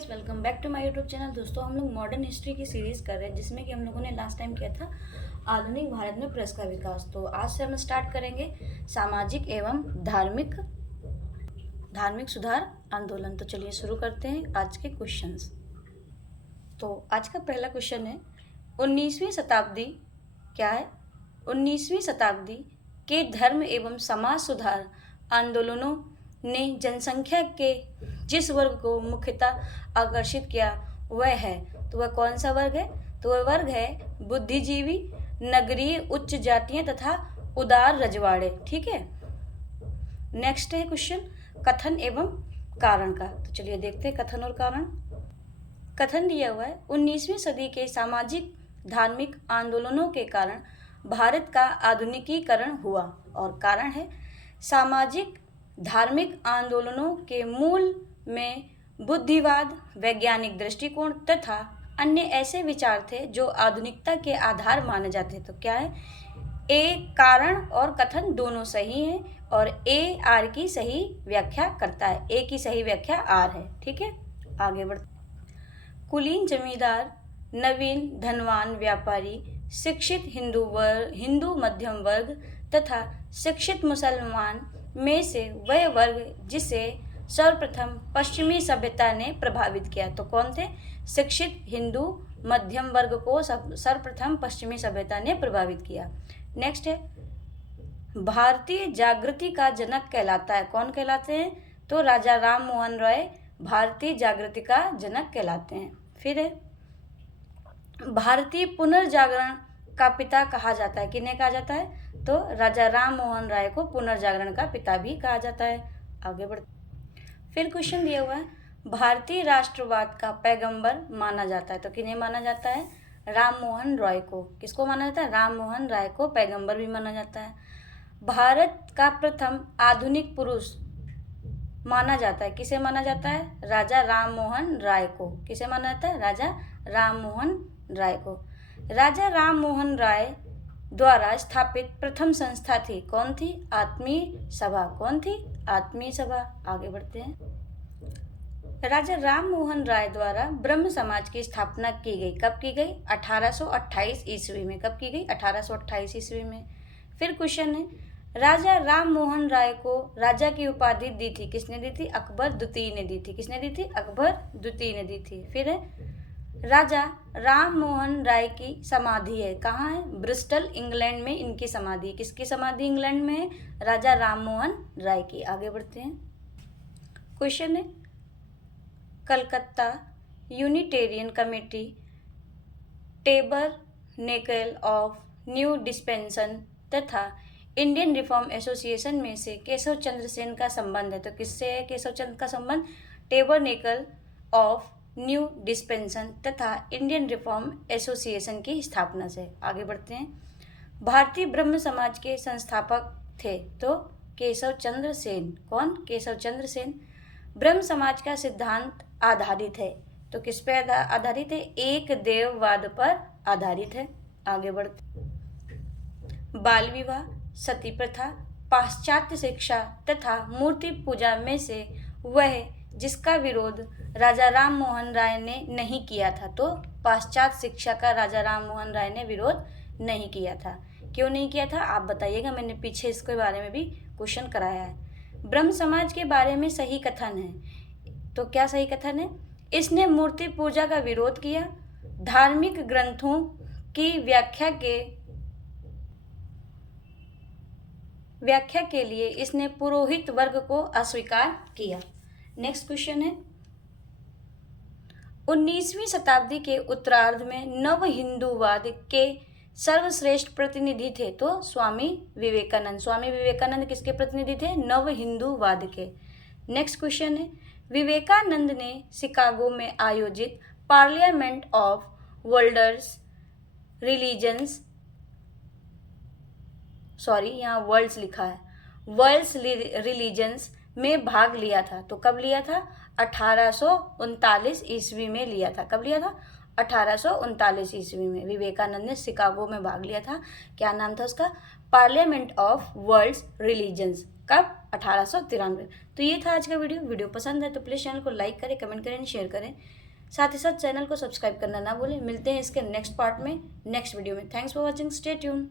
Guys, welcome back to my YouTube channel. दोस्तों, हम लोग मॉडर्न हिस्ट्री की सीरीज़ कर रहे हैं जिसमें कि हम लोगों ने लास्ट टाइम किया था आधुनिक भारत में प्रेस का विकास। तो आज से हम स्टार्ट करेंगे सामाजिक एवं धार्मिक सुधार आंदोलन। तो चलिए शुरू करते हैं आज के क्वेश्चंस। तो आज का पहला क्वेश्चन है, 19वीं शताब्दी क्या है? 19वीं शताब्दी के धर्म एवं समाज सुधार आंदोलनों ने जनसंख्या के जिस वर्ग को मुख्यतः आकर्षित किया वह है, तो वह कौन सा वर्ग है? तो वह वर्ग है बुद्धिजीवी, नगरीय उच्च जातियां तथा उदार रजवाड़े। ठीक है। नेक्स्ट है क्वेश्चन कथन एवं कारण का। तो चलिए देखते हैं कथन और कारण। कथन दिया हुआ है, 19वीं सदी के सामाजिक धार्मिक आंदोलनों के कारण भारत का आधुनिकीकरण हुआ। और कारण है, सामाजिक धार्मिक आंदोलनों के मूल में बुद्धिवाद, वैज्ञानिक दृष्टिकोण तथा अन्य ऐसे विचार थे जो आधुनिकता के आधार माने जाते। तो क्या है? ए कारण और कथन दोनों सही हैं और ए आर की सही व्याख्या करता है। ए की सही व्याख्या आर है। ठीक है, आगे बढ़ते। कुलीन जमींदार, नवीन धनवान व्यापारी, शिक्षित हिंदू मध्यम वर्ग तथा शिक्षित मुसलमान में से वह वर्ग जिसे सर्वप्रथम पश्चिमी सभ्यता ने प्रभावित किया। तो कौन थे? शिक्षित हिंदू मध्यम वर्ग को सर्वप्रथम पश्चिमी सभ्यता ने प्रभावित किया। नेक्स्ट है, भारतीय जागृति का जनक कहलाता है। कौन कहलाते हैं? तो राजा राम मोहन राय भारतीय जागृति का जनक कहलाते हैं। फिर है, भारतीय पुनर्जागरण का पिता कहा जाता है। किन्हें कहा जाता है? तो राजा राम मोहन राय को पुनर्जागरण का पिता भी कहा जाता है। आगे बढ़। फिर क्वेश्चन दिया हुआ है, भारतीय राष्ट्रवाद का पैगंबर माना जाता है। तो किन्हें माना जाता है? राम मोहन रॉय को। किसको माना जाता है? राम मोहन राय को पैगंबर भी माना जाता है। भारत का प्रथम आधुनिक पुरुष माना जाता है। किसे माना जाता है? राजा राम मोहन राय को। किसे माना जाता है? राजा राम मोहन राय को। राजा राम मोहन राय द्वारा स्थापित प्रथम संस्था थी। कौन थी? आत्मीय सभा। कौन थी? आत्मीय सभा। आगे बढ़ते हैं। राजा राम मोहन राय द्वारा ब्रह्म समाज की स्थापना की गई। कब की गई? 1828 ईस्वी में। कब की गई? 1828 ईस्वी में। फिर क्वेश्चन है, राजा राम मोहन राय को राजा की उपाधि दी थी। किसने दी थी? अकबर द्वितीय ने दी थी। किसने दी थी? अकबर द्वितीय ने दी थी। फिर है, राजा राम मोहन राय की समाधि है। कहाँ है? ब्रिस्टल इंग्लैंड में इनकी समाधि। किसकी समाधि इंग्लैंड में है? राजा राम मोहन राय की। आगे बढ़ते हैं। क्वेश्चन है, Calcutta Unitarian committee tabernacle of new डिस्पेंसन तथा इंडियन रिफॉर्म एसोसिएशन में से केशव चंद्र सेन का संबंध है। तो किससे है केशव चंद्र का संबंध? टेबरनेकल ऑफ न्यू डिस्पेंसन तथा इंडियन रिफॉर्म एसोसिएशन की स्थापना से। आगे बढ़ते हैं। भारतीय ब्रह्म समाज के संस्थापक थे। तो केशव चंद्र सेन। कौन? केशव चंद्र सेन। ब्रह्म समाज का सिद्धांत आधारित है। तो किस पे आधारित है? एक देववाद पर आधारित है। आगे बढ़ते। बाल विवाह, सती प्रथा, पाश्चात्य शिक्षा तथा मूर्ति पूजा में से वह जिसका विरोध राजा राम मोहन राय ने नहीं किया था। तो पाश्चात्य शिक्षा का राजा राम मोहन राय ने विरोध नहीं किया था। क्यों नहीं किया था आप बताइएगा, मैंने पीछे इसके बारे में भी क्वेश्चन कराया है। ब्रह्म समाज के बारे में सही कथन है। तो क्या सही कथन है? इसने मूर्ति पूजा का विरोध किया, धार्मिक ग्रंथों की व्याख्या के लिए इसने पुरोहित वर्ग को अस्वीकार किया। नेक्स्ट क्वेश्चन है, 19वीं शताब्दी के उत्तरार्ध में नव हिंदूवाद के सर्वश्रेष्ठ प्रतिनिधि थे। तो स्वामी विवेकानंद। स्वामी विवेकानंद किसके प्रतिनिधि थे? नव हिंदूवाद के। नेक्स्ट क्वेश्चन है, विवेकानंद ने शिकागो में आयोजित पार्लियामेंट ऑफ वर्ल्ड्स रिलीजन्स यहाँ वर्ल्ड्स लिखा है, वर्ल्ड्स रिलीजन्स में भाग लिया था। तो कब लिया था? 1839 ईस्वी में लिया था। कब लिया था? 1839 ईस्वी में विवेकानंद ने शिकागो में भाग लिया था। क्या नाम था उसका? Parliament of worlds religions. कब? 1893। तो ये था आज का वीडियो पसंद है तो प्लीज़ चैनल को लाइक करें, कमेंट करें, शेयर करें। साथ ही साथ चैनल को सब्सक्राइब करना ना भूलें। मिलते हैं इसके नेक्स्ट पार्ट में, नेक्स्ट वीडियो में। Thanks for watching, stay tune.